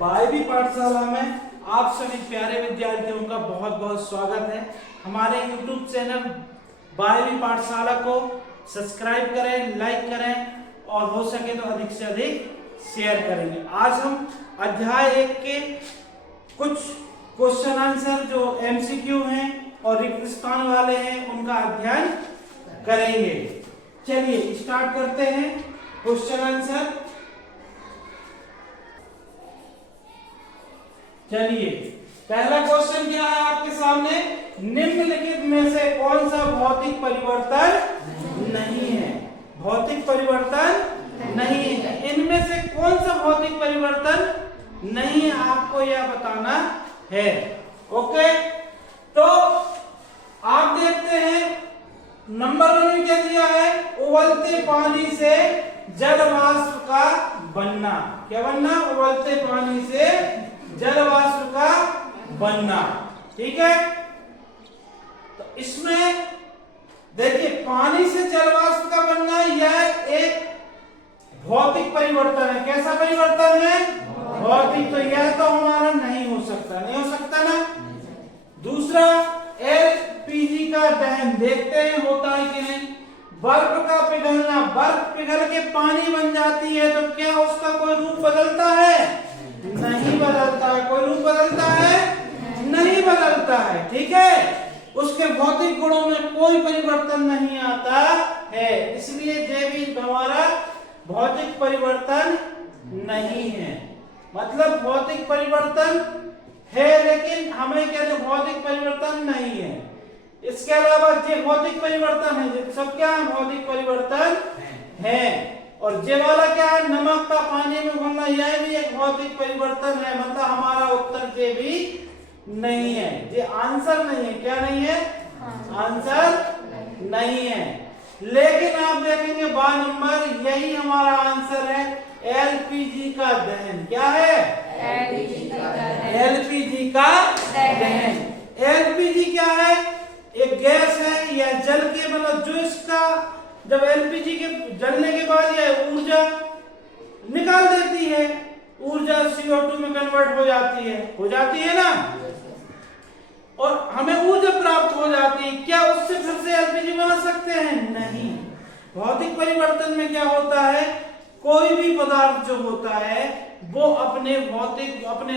वायवी पाठशाला में आप सभी प्यारे विद्यार्थियों का बहुत बहुत स्वागत है। हमारे YouTube चैनल वायवी पाठशाला को सब्सक्राइब करें, लाइक करें और हो सके तो अधिक से अधिक शेयर करेंगे। आज हम अध्याय 1 के कुछ क्वेश्चन आंसर जो MCQ हैं और रिक्त स्थान वाले हैं उनका अध्ययन करेंगे। चलिए स्टार्ट करते हैं क्वेश्चन आंसर। चलिए पहला क्वेश्चन क्या है आपके सामने, निम्नलिखित में से कौन सा भौतिक परिवर्तन नहीं है? भौतिक परिवर्तन नहीं है, इनमें से कौन सा भौतिक परिवर्तन नहीं है आपको यह बताना है। ओके, तो आप देखते हैं नंबर 1 में क्या दिया है, उबलते पानी से जल वाष्प का बनना। क्या बनना? उबलते पानी से जल वाष्प का बनना। ठीक है, तो इसमें देखिए पानी से जल वाष्प का बनना यह एक भौतिक परिवर्तन है। कैसा परिवर्तन है? भौतिक। तो यह तो हमारा नहीं हो सकता, नहीं हो सकता ना। दूसरा LPG का दहन, देखते हैं होता है कि नहीं। बर्फ का पिघलना, बर्फ पिघल के पानी बन जाती है तो क्या उसका कोई रूप बदलता है? नहीं बदलता है। कोई रूप बदलता है? नहीं बदलता है। ठीक है, उसके भौतिक गुणों में कोई परिवर्तन नहीं आता है, इसलिए जैविक हमारा भौतिक परिवर्तन नहीं है। मतलब भौतिक परिवर्तन है लेकिन हमें कहते भौतिक परिवर्तन नहीं है। इसके अलावा जो भौतिक परिवर्तन है, जो सब क्या है? भौतिक परिवर्तन है। और जे वाला क्या है, नमक का पानी में घुलना, यह भी एक भौतिक परिवर्तन है। मतलब हमारा उत्तर जे भी नहीं है, ये आंसर नहीं है। क्या नहीं है? आंसर नहीं है। लेकिन आप देखेंगे बा नंबर, यही हमारा आंसर है, LPG का दहन। क्या है? LPG का दहन। LPG क्या है? एक गैस है या जल के, मतलब जो इसका जब LPG के जलने के बाद यह ऊर्जा निकाल देती है, ऊर्जा CO2 में कन्वर्ट हो जाती है ना, और हमें ऊर्जा प्राप्त हो जाती है। क्या उससे फिर से LPG बना सकते हैं? नहीं। भौतिक परिवर्तन में क्या होता है, कोई भी पदार्थ जो होता है वो अपने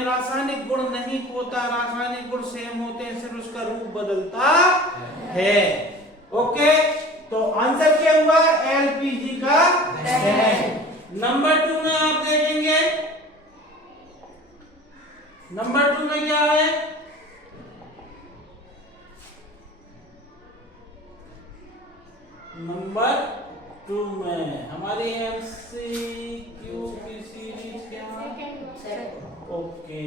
रासायनिक गुण नहीं खोता, रासायनिक गुण सेम होते हैं, सिर्फ उसका रूप बदलता है। ओके, तो आंसर क्या हुआ? LPG का दहन। नंबर 2 में आप देखेंगे, नंबर 2 में क्या है, नंबर 2 में हमारी MCQ की सीरीज क्या है? ओके,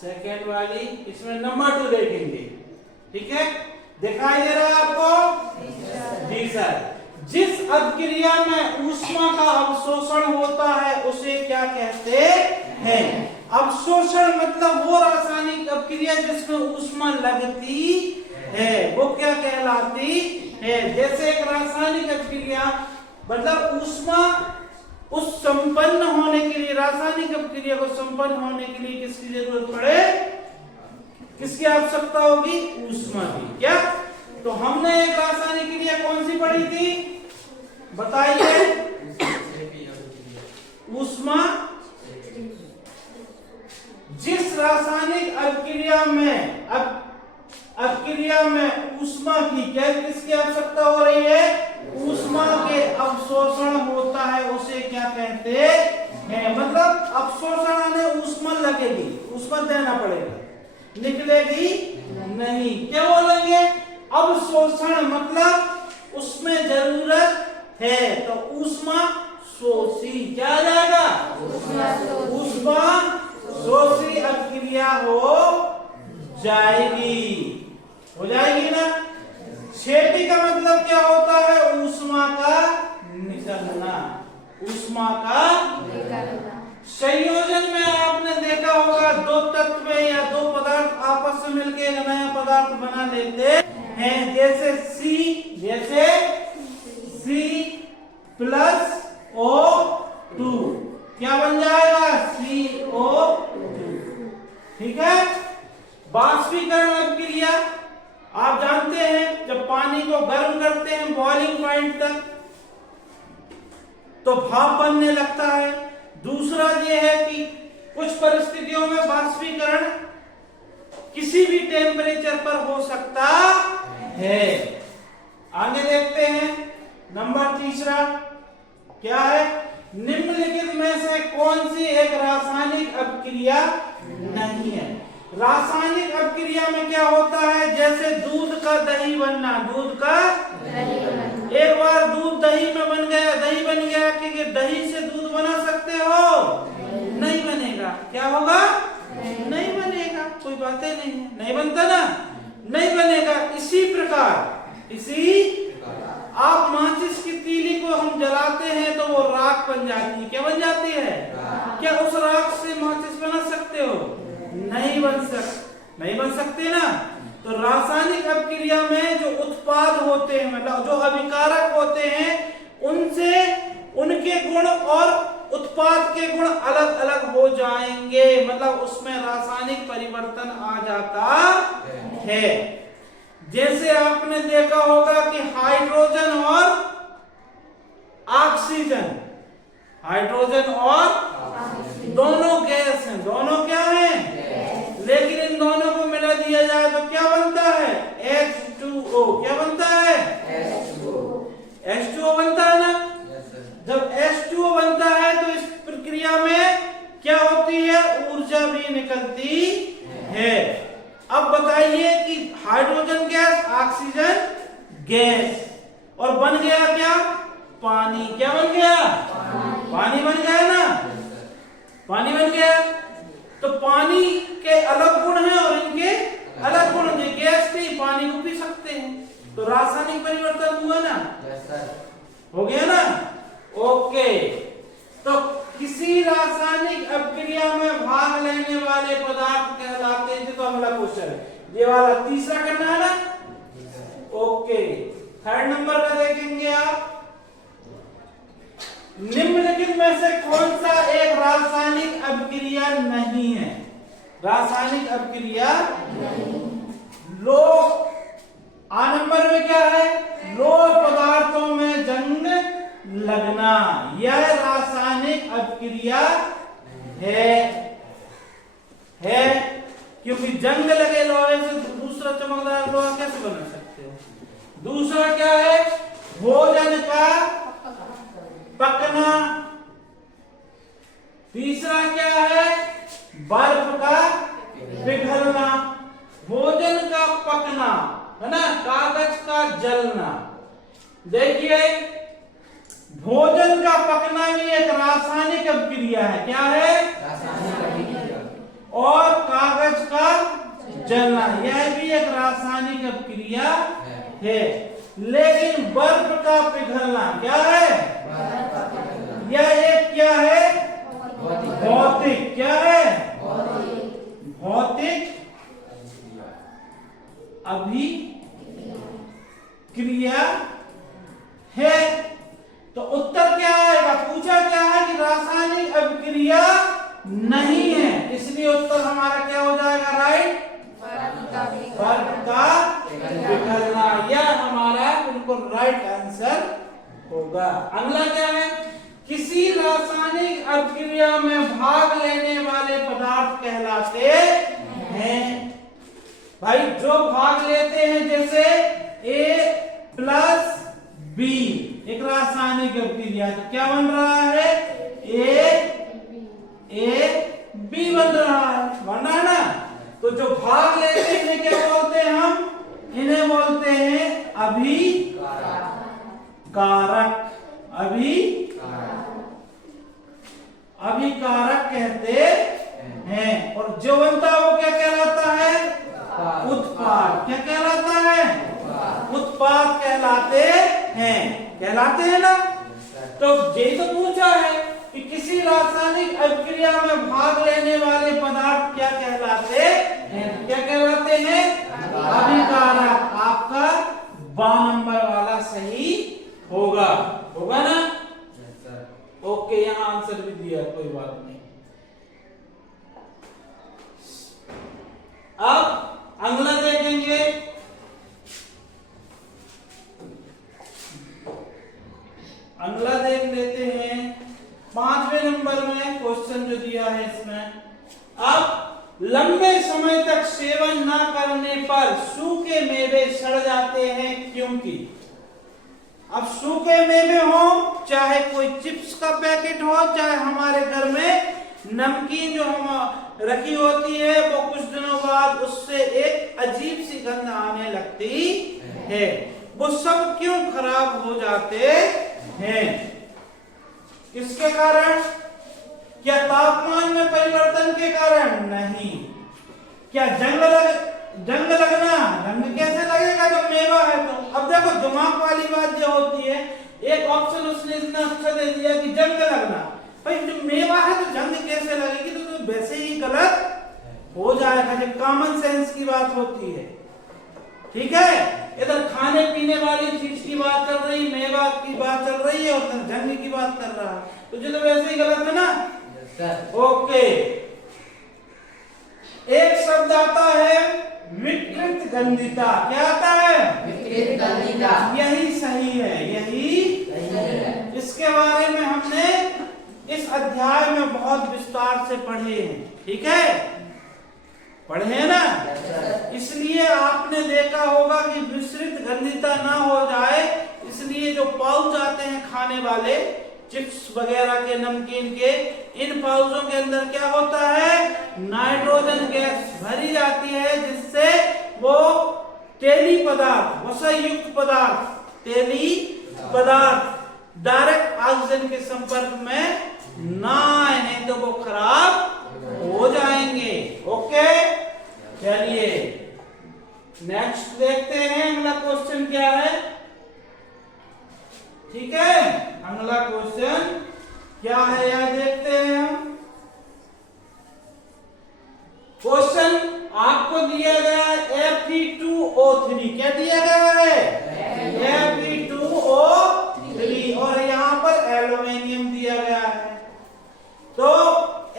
सेकेंड वाली, इसमें नंबर 2 देखेंगे। ठीक है, दिखाई दे रहा है आपको? जी सर। जिस अभिक्रिया में ऊष्मा का अवशोषण होता है उसे क्या कहते हैं? अवशोषण मतलब वो रासायनिक अभिक्रिया जिसमें ऊष्मा लगती है वो क्या कहलाती है? जैसे एक रासायनिक अभिक्रिया, मतलब ऊष्मा उस संपन्न होने के लिए, रासायनिक अभिक्रिया को संपन्न होने के लिए किसकी जरूरत पड़े? किसकी आवश्यकता होगी? ऊष्मा की। क्या? तो हमने एक रासायनिक क्रिया कौन सी पढ़ी थी, बताइए? ऊष्मा। जिस रासायनिक अभिक्रिया में ऊष्मा की क्या, किसकी आवश्यकता हो रही है? ऊष्मा के अवशोषण होता है उसे क्या कहते हैं? मतलब अवशोषण में ऊष्मा लगेगी, ऊष्मा देना पड़ेगा, निकलेगी नहीं। क्या बोलेंगे? अवशोषण मतलब उसमें जरूरत है तो ऊष्मा शोषी। क्या आ जाएगा? ऊष्मा शोषी अभिक्रिया हो जाएगी ना। क्षेपी का मतलब क्या होता है? ऊष्मा का निकलना, ऊष्मा का संयोजन में आपने देखा होगा दो तत्व या दो पदार्थ आपस में मिलकर एक नया पदार्थ बना लेते हैं, जैसे C+O2 क्या बन जाएगा? CO को गर्म करते हैं बॉइलिंग पॉइंट तक तो भाप बनने लगता है। दूसरा ये है कि कुछ परिस्थितियों में वाष्पीकरण किसी भी टेम्परेचर पर हो सकता है। आगे देखते हैं नंबर तीसरा क्या है, निम्नलिखित में से कौन सी एक रासायनिक अपक्रिया नहीं है। रासायनिक अपक्रिया में क्या होता है, जैसे दूध का दही बनना, दूध का एक बार दूध दही में बन गया, दही बन गया कि दही से दूध बना सकते हो, नहीं बनेगा। क्या होगा, नहीं बनेगा, कोई बातें नहीं है, नहीं बनता ना, नहीं बनेगा। इसी प्रकार आप माचिस की तीली को हम जलाते हैं तो वो राख बन जाती है। क्या बन जाती है, क्या उस राख से माचिस बना सकते हो, नहीं बन सकते ना। तो रासायनिक अपक्रिया में जो उत्पाद होते हैं, मतलब जो अभिकारक होते हैं, उनसे उनके गुण और उत्पाद के गुण अलग अलग हो जाएंगे, मतलब उसमें रासायनिक परिवर्तन आ जाता है। जैसे आपने देखा होगा कि हाइड्रोजन और ऑक्सीजन, हाइड्रोजन और दोनों गैस हैं, दोनों क्या हैं, लेकिन इन दोनों को मिला दिया जाए तो क्या बनता है, H2O। क्या बनता है, H2O बनता है ना। जब H2O बनता है तो इस प्रक्रिया में क्या होती है, ऊर्जा भी निकलती है। अब बताइए कि हाइड्रोजन गैस, ऑक्सीजन गैस, और बन गया क्या, पानी। क्या बन गया, पानी बन गया ना, पानी बन गया। तो पानी के अलग गुण हैं और इनके अलग गुण हैं। गैस थी, पानी को पी सकते हैं, तो रासायनिक परिवर्तन हुआ ना, हो गया ना। ओके, तो किसी रासायनिक अपक्रिया में भाग लेने वाले पदार्थ कहलाते हैं। तो अगला क्वेश्चन है, ये वाला तीसरा करना है ना। ओके, थर्ड नंबर का देखेंगे आप, निम्नलिखित में से कौन सा एक रासायनिक अपक्रिया नहीं है। रासायनिक अपक्रिया लो, आ नंबर में क्या है, लोह पदार्थों में जंग लगना, यह रासायनिक अपक्रिया है क्योंकि जंग लगे लोहे से दूसरा चमकदार लोहा कैसे बना सकते हो। दूसरा क्या है, भोजन का पकना। तीसरा क्या है, बर्फ का पिघलना। भोजन का पकना है ना, कागज का जलना। देखिए, भोजन का पकना भी एक रासायनिक अपक्रिया है। क्या है, रासायनिक अपक्रिया। और कागज का जलना, यह भी एक रासायनिक अपक्रिया है। लेकिन बर्फ का पिघलना क्या है, यह एक क्या है, भौतिक। क्या है, भौतिक अभिक्रिया है। तो उत्तर क्या आएगा, पूछा क्या है कि रासायनिक अभिक्रिया नहीं है, इसलिए उत्तर हमारा क्या हो जाएगा, राइट, बर्फ का पिघलना। यह हमारा बिल्कुल राइट आंसर होगा। अगला क्या है, किसी रासायनिक अभिक्रिया में भाग लेने वाले पदार्थ कहलाते हैं। भाई जो भाग लेते हैं, जैसे A+B एक रासायनिक अभिक्रिया, तो क्या बन रहा है, A B बन रहा है ना। तो जो भाग लेते हैं इन्हें क्या बोलते हैं, हम इन्हें बोलते हैं अभिकारक कहते हैं। और जो बनता है वो क्या कहलाता है, उत्पाद। क्या कहलाता है, उत्पाद कहलाते हैं ना। तो ये तो पूछा है कि किसी रासायनिक अभिक्रिया में भाग लेने वाले पदार्थ क्या कहलाते हैं, क्या कहलाते हैं, अभिकारक। आपका 12 नंबर वाला सही होगा ना। ओके, यहाँ आंसर भी दिया, कोई बात नहीं। अब अगला देखेंगे, दिया है इसमें। अब लंबे समय तक सेवन न करने पर सूखे मेवे सड़ जाते हैं, क्योंकि अब सूखे मेवे हो, चाहे कोई चिप्स का पैकेट हो, चाहे हमारे घर में नमकीन जो हम रखी होती है, वो कुछ दिनों बाद उससे एक अजीब सी गंध आने लगती है। वो सब क्यों खराब हो जाते हैं? किसके कारण? क्या तापमान में परिवर्तन के कारण? नहीं। क्या जंग लगना? जंग कैसे लगेगा जब मेवा है तो? अब देखो दिमाग वाली बात जो होती है, एक ऑप्शन उसने इतना अच्छा दे दिया कि जंग लगना, भाई जो मेवा है तो जंग कैसे लगेगी? तो वैसे ही गलत हो जाएगा। जो कॉमन सेंस की बात होती है, ठीक है। इधर खाने पीने वाली चीज की बात चल रही, मेवा की बात चल रही है, और जंग की बात कर रहा है, तो जो तो वैसे ही गलत है ना। ओके, एक शब्द आता है विकृत गंधिता। क्या आता है? विकृत गंधिता। यही सही है, यही है। इसके बारे में हमने इस अध्याय में बहुत विस्तार से पढ़े हैं, ठीक है, पढ़े हैं ना। इसलिए आपने देखा होगा कि विस्तृत गंधिता ना हो जाए, इसलिए जो पाउच आते हैं खाने वाले चिप्स वगैरह के, नमकीन के, इन पाउचों के अंदर क्या होता है? नाइट्रोजन गैस भरी जाती है, जिससे वो तेली पदार्थ, वसा-युक्त पदार्थ, तेली पदार्थ डायरेक्ट ऑक्सीजन के संपर्क में ना आए, नहीं तो वो खराब हो जाएंगे। ओके, चलिए नेक्स्ट देखते हैं अगला क्वेश्चन क्या है। ठीक है, अगला क्वेश्चन क्या है यह देखते हैं हम। क्वेश्चन आपको दिया गया है Fe2O3। क्या दिया गया है? Fe2O3, और यहाँ पर एल्यूमिनियम दिया गया है, तो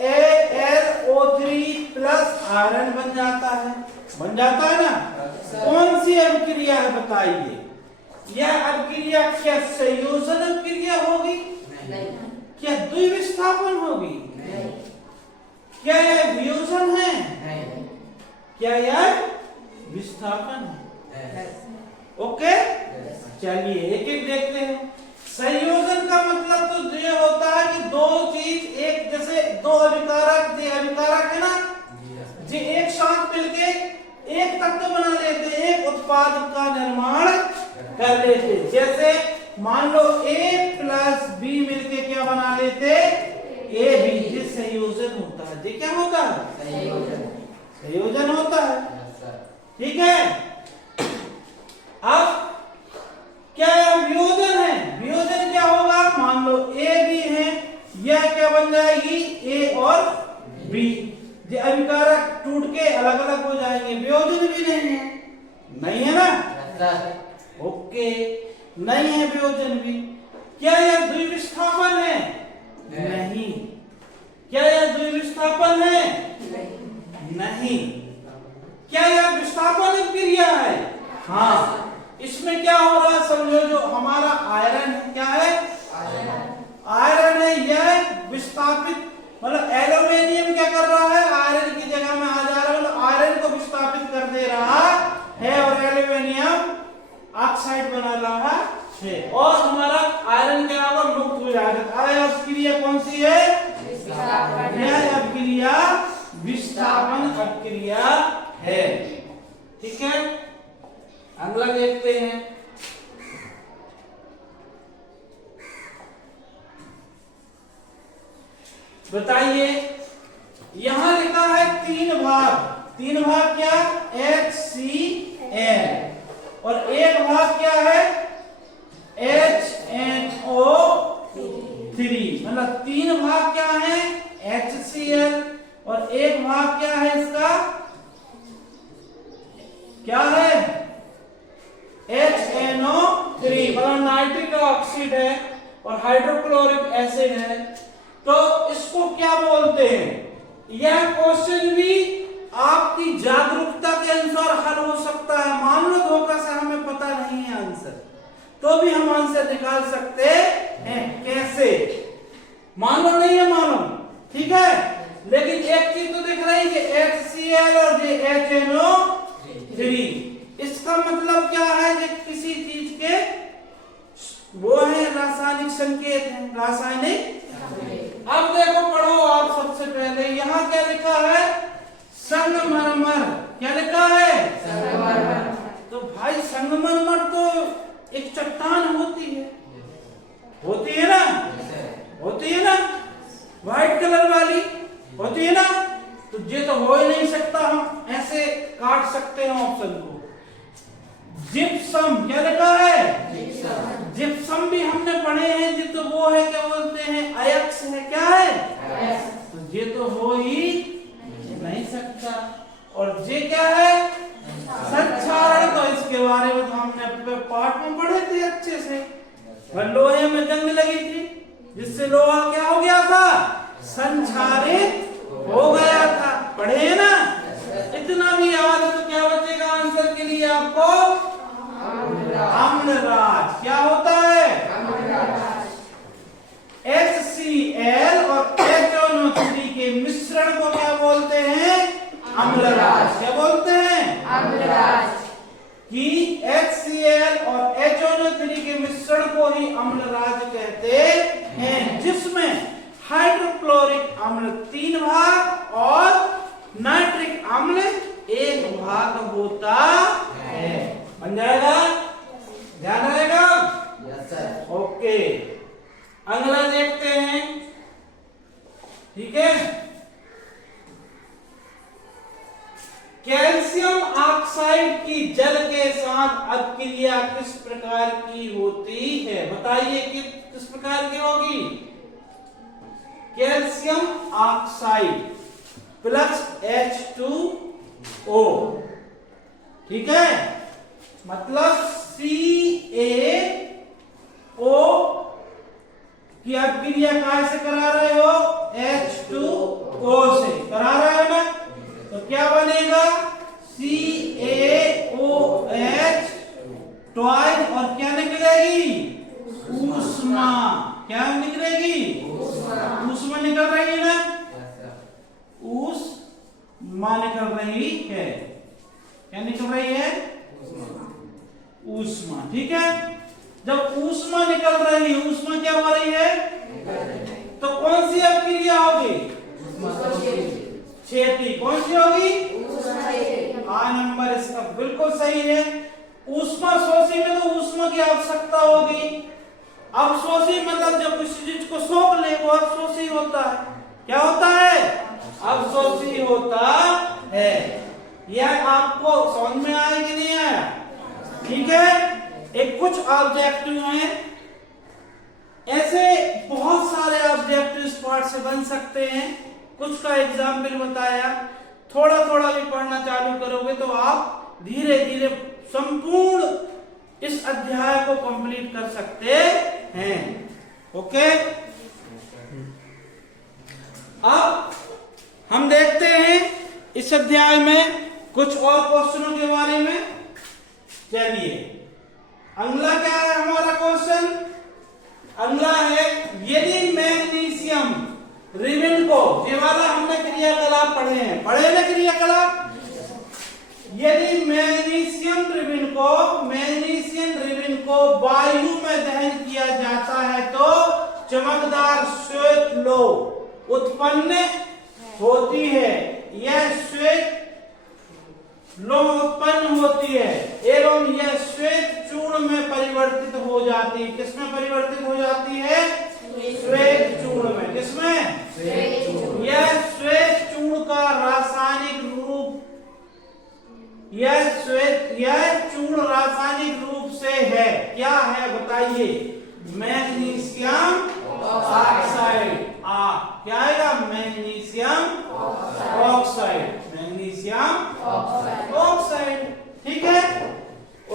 AlO3 प्लस आयरन बन जाता है ना। कौन सी अभिक्रिया है बताइए? यह अभिक्रिया क्या संयोजन अभिक्रिया होगी? नहीं। क्या द्विविस्थापन होगी? नहीं। क्या यह वियोजन है? नहीं। क्या यह विस्थापन है? ओके, चलिए एक एक देखते हैं। संयोजन का मतलब तो ये होता है कि दो चीज एक, जैसे दो अभिकारक है ना, जी एक साथ मिलके एक तत्व बना लेते, एक उत्पाद का निर्माण कर लेते। जैसे मान लो A प्लस B मिलके क्या बना लेते? AB। ये संयोजन होता है। ये क्या होता है? संयोजन होता है, ठीक है। अब क्या यह वियोजन है? वियोजन क्या होगा? मान लो A B है, यह क्या बन जाएगी? A और B। ये अभिकारक टूट के अलग अलग हो जाएंगे, वियोजन भी नहीं है ना। ओके, नहीं है वियोजन भी। क्या यह द्विविस्थापन है? नहीं। क्या यह द्विविस्थापन है? नहीं। क्या यह विस्थापन क्रिया है? हाँ। इसमें क्या हो रहा है समझो, जो हमारा आयरन है, क्या है? आयरन है, यह विस्थापित, मतलब एल्यूमिनियम क्या कर रहा है? आयरन की जगह में आ जा रहा है, मतलब आयरन को विस्थापित कर दे रहा है, और एल्यूमिनियम ऑक्साइड बना रहा है, और हमारा आयरन क्या होगा? मुक्त हो जाएगा। यह अभिक्रिया कौन सी है? यह अभिक्रिया विस्थापन अभिक्रिया है, ठीक है। अगला देखते हैं। बताइए, यहां लिखा है तीन भाग क्या? HCl, और एक भाग क्या है? HNO3। मतलब तीन भाग क्या है? HCl, और एक भाग क्या है इसका? क्या है? HNO3। मतलब नाइट्रिक ऑक्साइड है और हाइड्रोक्लोरिक एसिड है, तो इसको क्या बोलते हैं? यह क्वेश्चन भी आपकी जागरूकता के अनुसार हल हो सकता है। मान लो धोखा से हमें पता नहीं है आंसर, तो भी हम आंसर निकाल सकते हैं। कैसे? मान लो नहीं है मालूम, ठीक है, लेकिन एक चीज तो दिख रही है HCl और HNO3। इसका मतलब क्या है कि किसी चीज के वो है रासायनिक संकेत है, रासायनिक। अब देखो पढ़ो आप सबसे पहले यहाँ क्या लिखा है, संगमरमर। क्या लिखा है, संगमरमर। तो भाई संगमरमर तो एक चट्टान होती है ना, होती है ना, व्हाइट कलर वाली होती है ना। तो ये तो हो ही नहीं सकता, हम ऐसे काट सकते हैं ऑप्शन को। जिप्सम, क्या लिखा है, जिप्सम भी हमने पढ़े हैं जी, तो वो है क्या बोलते हैं, अयस्क है। क्या है, तो ये तो हो ही नहीं सकता। और ये क्या है, संक्षारण। तो इसके बारे में तो हमने अपने पाठ में पढ़े थे अच्छे से। लोहे में जंग लगी थी जिससे लोहा क्या हो गया था, संक्षारित हो गया था। पढ़े हैं ना, इतना भी याद है तो क्या बचेगा आंसर के लिए आपको, अम्लराज। क्या होता है, HCl और HNO3 के मिश्रण को क्या बोलते हैं, अम्लराज। क्या बोलते हैं, अम्लराज। कि HCl और HNO3 के मिश्रण को ही अम्लराज कहते हैं, जिसमें हाइड्रोक्लोरिक अम्ल 3 भाग और नाइट्रिक अम्ल 1 भाग होता है। बन जाएगा, ध्यान रहेगा। Yes sir. ओके, अगला देखते हैं। ठीक है, कैल्शियम ऑक्साइड की जल के साथ अभिक्रिया किस प्रकार की होती है, बताइए कि किस प्रकार की होगी। कैल्शियम ऑक्साइड प्लस H2O, ठीक है, मतलब CaO की अभिक्रिया कहां से करा रहे हो, H2O से करा रहे हो ना। तो क्या बनेगा, CaOH ट्वाइस, और क्या निकलेगी, ऊष्मा। क्या निकलेगी, ऊष्मा निकल रही है ना, ऊष्मा निकल रही है। क्या निकल रही है, ऊष्मा। ठीक है, जब ऊष्मा निकल रही है, ऊष्मा क्या हो रही है, तो कौन सी अभिक्रिया होगी, क्षेत्री। कौन सी होगी, आ नंबर इसका बिल्कुल सही है। ऊष्मा शोषी में तो ऊष्मा की आवश्यकता होगी। अवशोषी मतलब जब किसी चीज को सोख ले वो अवशोषी होता है। क्या होता है, अवशोषी होता है। यह आपको समझ में आया कि नहीं आया, ठीक है। एक कुछ ऑब्जेक्टिव हैं, ऐसे बहुत सारे ऑब्जेक्टिव इस पार्ट से बन सकते हैं। कुछ का एग्जाम्पल बताया, थोड़ा थोड़ा भी पढ़ना चालू करोगे तो आप धीरे धीरे संपूर्ण इस अध्याय को कंप्लीट कर सकते हैं। ओके, अब हम देखते हैं इस अध्याय में कुछ और क्वेश्चनों के बारे में। चलिए, अगला क्या है हमारा क्वेश्चन, अगला है यदि मैग्नीशियम रिबिन को, ये वाला हमने क्रियाकलाप पढ़े हैं, पढ़े ना क्रियाकलाप। यदि मैग्नीशियम रिबिन को वायु में दहन किया जाता है तो चमकदार श्वेत लो उत्पन्न होती है। यह श्वेत लो उत्पन्न होती है एवं यह श्वेत चूर्ण में परिवर्तित हो जाती है। किसमें परिवर्तित हो जाती है, श्वेत चूर्ण में। किसमें, यह श्वेत चूर्ण का रासायनिक रूप, यह चूर्ण रासायनिक रूप से है, क्या है बताइए, मैग्नीशियम ऑक्साइड। क्या आएगा, मैग्नीशियम ऑक्साइड, मैग्नीशियम ऑक्साइड। ठीक है,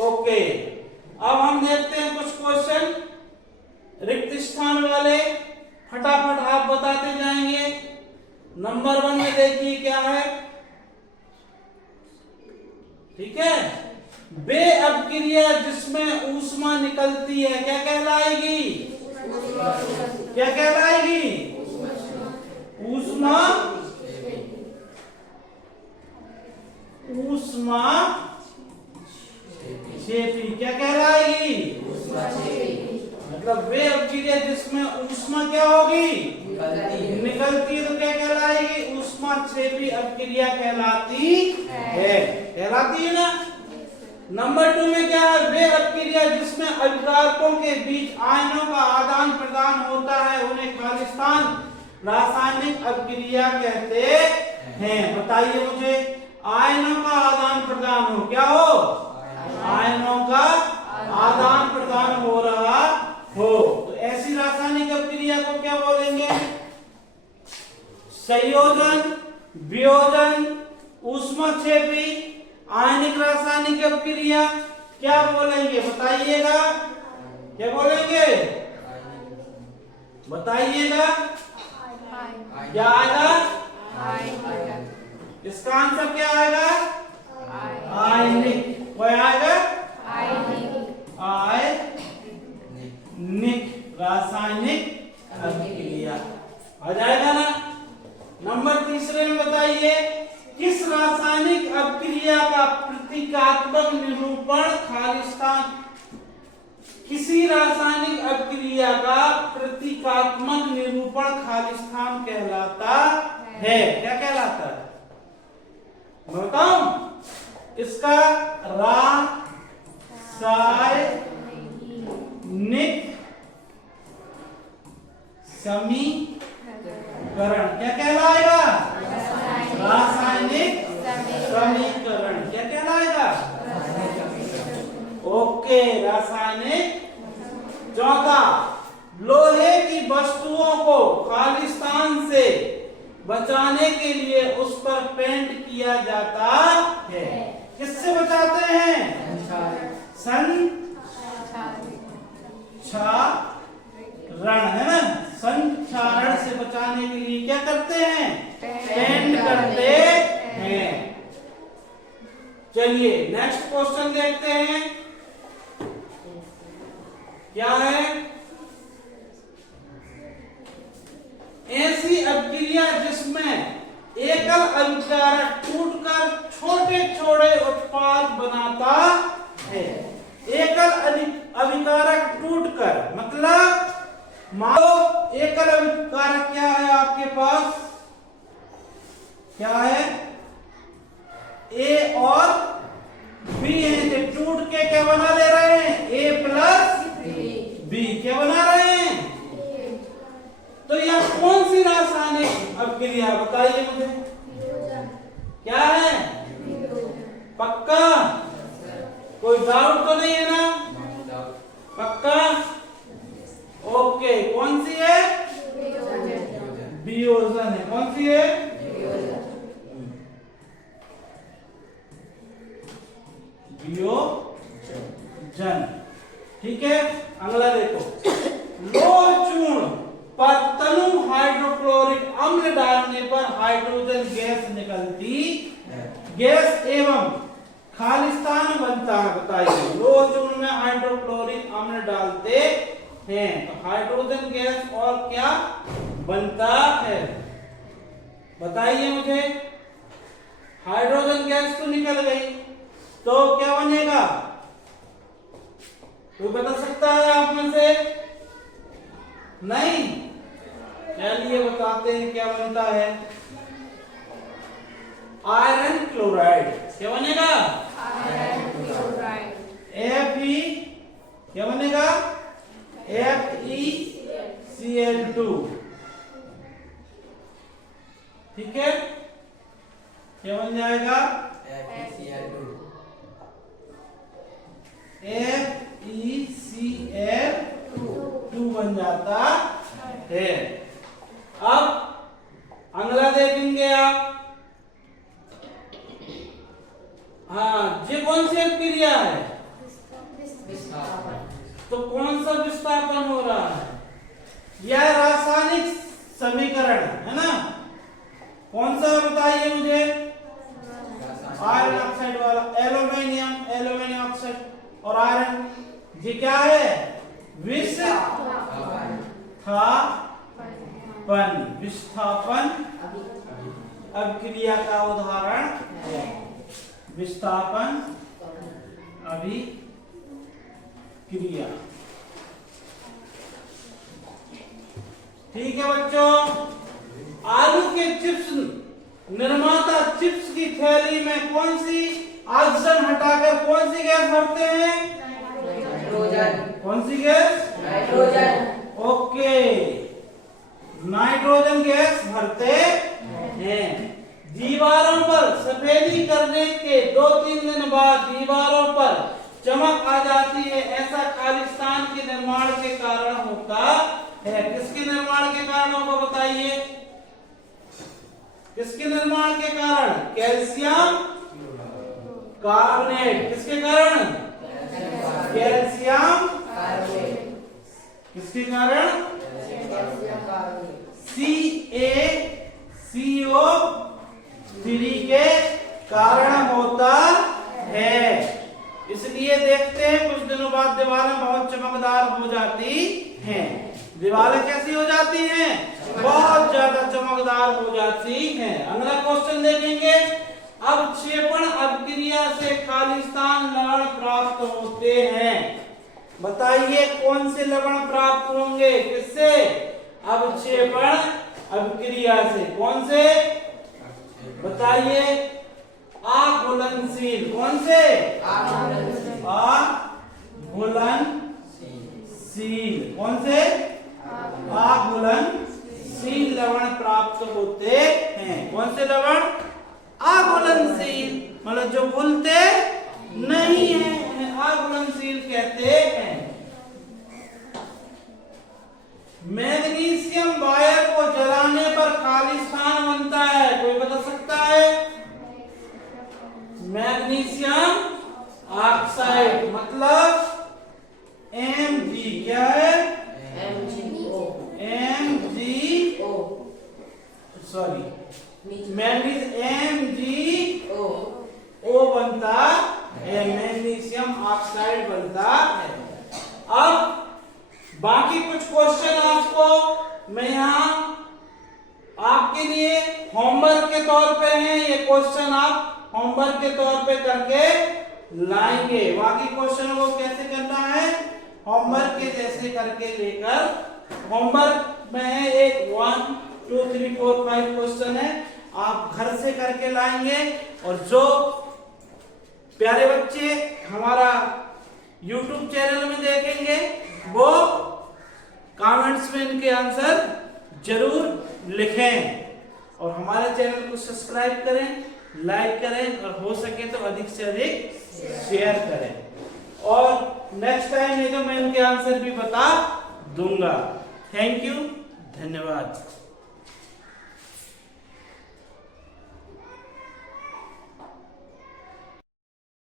ओके। अब हम देखते हैं कुछ क्वेश्चन रिक्त स्थान वाले, फटाफट आप बताते जाएंगे। नंबर 1 में देखिए क्या है, ठीक है। बे अभिक्रिया जिसमें ऊष्मा निकलती है क्या कहलाएगी, क्या कहलाएगी, ऊष्मा मतलब वे अभिक्रिया जिसमें ऊष्मा क्या होगी, निकलती है, तो क्या कहलाएगी, ऊष्माक्षेपी अभिक्रिया कहलाती है। कहलाती है ना। नंबर 2 में क्या है, वे अभिक्रिया जिसमें अभिकारकों के बीच आयनों का आदान प्रदान होता है उन्हें खालिस्तान रासायनिक अभिक्रिया कहते हैं। बताइए मुझे, आयनों का आदान प्रदान हो, क्या हो, आयनों का आदान प्रदान हो रहा हो, तो ऐसी रासायनिक अभिक्रिया को क्या बोलेंगे, संयोजन, वियोजन, ऊष्माक्षेपी आयनिक रासायनिक अभिक्रिया क्या बोलेंगे, बताइएगा, क्या बोलेंगे, बताइएगा, क्या आएगा, इसका आंसर क्या आएगा, आयनिक, क्या आएगा, आयनिक रासायनिक अभिक्रिया आ जाएगा ना। नंबर 3 में बताइए, किस रासायनिक अभिक्रिया का प्रतीकात्मक निरूपण खालिस्तान, किसी रासायनिक अभिक्रिया का प्रतीकात्मक निरूपण खालिस्तान कहलाता है, क्या कहलाता है, मैं बताऊं, इसका रासायनिक समीकरण क्या कहलाएगा, रासायनिक समीकरण क्या कहलाएगा, ओके, रासायनिक। चौथा, लोहे की वस्तुओं को खालिस्तान से बचाने के लिए उस पर पेंट किया जाता है। किससे बचाते हैं, संक्षारण, है ना, संक्षारण से बचाने के लिए क्या करते हैं, पेंट करते हैं। चलिए नेक्स्ट क्वेश्चन देखते हैं, क्या है, ऐसी अभिक्रिया जिसमें एकल अभिकारक टूटकर छोटे छोटे उत्पाद बनाता है। एकल अभिकारक टूटकर मतलब मान लो एकल अभिकारक क्या है आपके पास, क्या है, ए और बी है, तो टूट के क्या बना ले रहे हैं, ए प्लस बी, क्या बना रहे हैं, तो यह कौन सी रासायनिक अभिक्रिया बताइए मुझे, क्या है, पक्का, कोई डाउट तो नहीं है ना, पक्का, ओके, कौन सी है, वियोजन है, कौन सी है, वियोजन, ठीक है। अगला देखो, लोह चूर्ण पर तनु हाइड्रोक्लोरिक अम्ल डालने पर हाइड्रोजन गैस निकलती गैस एवं खालिस्तान बनता है। बताइए, लोह चूर्ण में हाइड्रोक्लोरिक अम्ल डालते हैं तो हाइड्रोजन गैस और क्या बनता है, बताइए मुझे, हाइड्रोजन गैस तो निकल गई तो क्या बनेगा, कोई बता सकता है आप में से, नहीं, चलिए बताते हैं क्या बनता है, आयरन क्लोराइड, क्या बनेगा, आयरन क्लोराइड, Fe क्या बनेगा, FeCl2, ठीक है, क्या बन जाएगा, FeCl2 बन जाता है। अब अगला देखेंगे आप, हाँ, ये कौन सी अभिक्रिया है, तो कौन सा विस्थापन हो रहा है, यह रासायनिक समीकरण है ना, कौन सा बताइए मुझे, आयरन ऑक्साइड वाला, एल्यूमिनियम ऑक्साइड और आयरन, ये क्या है, विस्थापन अभिक्रिया का उदाहरण है, विस्थापन अभिक्रिया, ठीक है बच्चों, आलू के चिप्स निर्माता चिप्स की थैली में कौन सी ऑक्सीजन हटाकर कौन सी गैस भरते हैं? नाइट्रोजन। कौन सी gas? Nitrogen. Okay, nitrogen gas भरते हैं। दीवारों पर सफेदी करने के 2-3 दिन बाद दीवारों पर चमक आ जाती है, ऐसा खालिस्तान के निर्माण के कारण होता है। किसके निर्माण के कारण होगा बताइए? किसके निर्माण के कारण? Calcium carbonate. किसके कारण? कैल्शियम किसके कारण? CaCO3 के कारण होता है। इसलिए देखते हैं कुछ दिनों बाद दीवारें बहुत चमकदार हो जाती हैं। दीवारें कैसी हो जाती हैं? बहुत ज्यादा चमकदार हो जाती हैं। अगला क्वेश्चन देखेंगे। अवक्षेपण अभिक्रिया से खालिस्तान लवण प्राप्त होते हैं। बताइए कौन से लवण प्राप्त होंगे? किससे? अवक्षेपण अभिक्रिया से। कौन से? बताइए। अघुलनशील। कौन से? अघुलनशील। कौन से? अघुलनशील लवण प्राप्त होते हैं। कौन से लवण? अघुलनशील, मतलब जो घुलते नहीं है, उन्हें अघुलनशील कहते हैं। मैग्नीशियम वायर को जलाने पर खालिस्तान बनता है, कोई बता सकता है? मैग्नीशियम ऑक्साइड मतलब Mg। क्या है? MgO। सॉरी, MgO बनता है, मैग्नीशियम ऑक्साइड बनता है। अब बाकी कुछ क्वेश्चन आपको मैं यहाँ आपके लिए होमवर्क के तौर पे हैं। ये क्वेश्चन आप होमवर्क के तौर पे करके लाएंगे। बाकी क्वेश्चन को कैसे करना है? होमवर्क के जैसे करके लेकर, होमवर्क में है एक 1 2 3 4 5 क्वेश्चन है, आप घर से करके लाएंगे। और जो प्यारे बच्चे हमारा YouTube चैनल में देखेंगे वो कमेंट्स में इनके आंसर जरूर लिखें। और हमारे चैनल को सब्सक्राइब करें, लाइक करें और हो सके तो अधिक से अधिक शेयर करें। और नेक्स्ट टाइम ये जो मैं इनके आंसर भी बता दूंगा। थैंक यू, धन्यवाद।